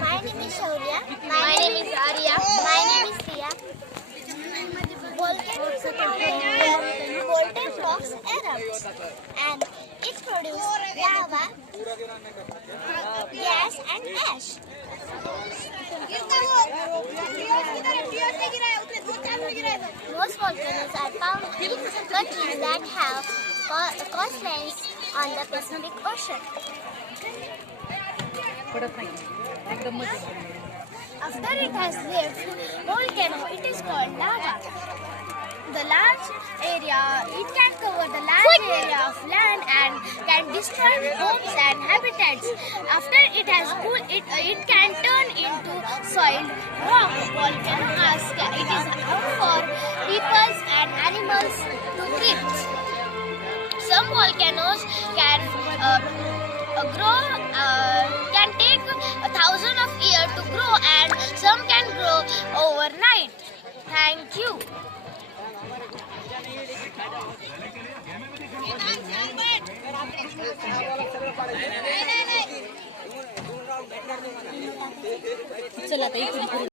My name is Shaurya. My name is Arya. My name is Sia. Volcano is a mountain where molten rocks erupt and it produces lava, gas and ash. Most volcanoes are found in countries that have coastlines on the Pacific Ocean. After it has left volcano, it is called lava. The large area, it can cover the large area of land and can destroy homes and habitats. After it has cooled, it can turn into soil rock. Volcano ask it is home for people and animals to breathe. Some volcanoes can can take 1,000 of years to grow, and some can grow overnight. Thank you. चला